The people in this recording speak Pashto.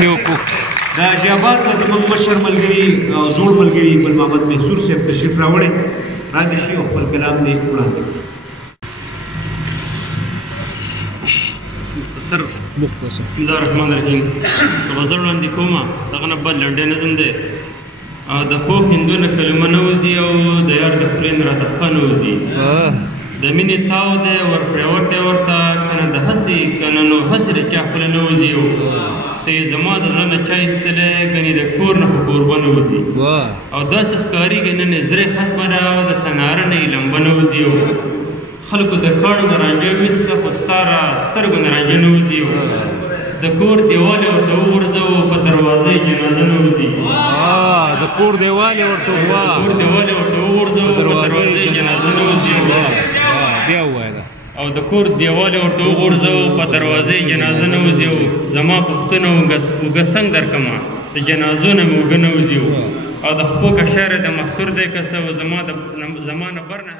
دا حاجیاباد ته زموږ مشر ملګري او زوړ ملګري ګل محمد محسور صاحب تشریف راوړی وړاندې شي او خپل کلام دې وړاندې کړي. بسم الله الرحمن الرحیم. غزل وړاندې کومه دغه نه بد لنډی نظم دی. د پوه هندو نه کلمه نه وځي او د یار د خولې نه راته ښه نه وځي. د مینې تاو دی ور پرېوت دی ورته که نه د هسې که نه نو هسې د چا خوله نه وځي. ته یې زما د زړه نه چا ایستلی ګنې د کور نه خو کوربه نه وځي. او داسې ښکارېږي نن یې زړې ختمه ده او د تناره نه یې لمبه نه وځي. خلکو د کاڼو نه رانجه ویسته خو ستا را سترګو نه رانجه نه وځي. د کور دیوال یې ورته وغورځوو په دروازه یې جنازه نه وځي. د کور دیوال یې ورته وغورځوو په دروازه یې جنازه نه وځي. بیا ووایه او د کور دیوال یې ورته وغورځوو په دروازه یې جنازه نه وځي. زما پوښتنه اوږه څنګه درکړمه د جنازو نه مې اوږه نه وځي. او د خپو که شر د محصور دی که څه زما نه بر نه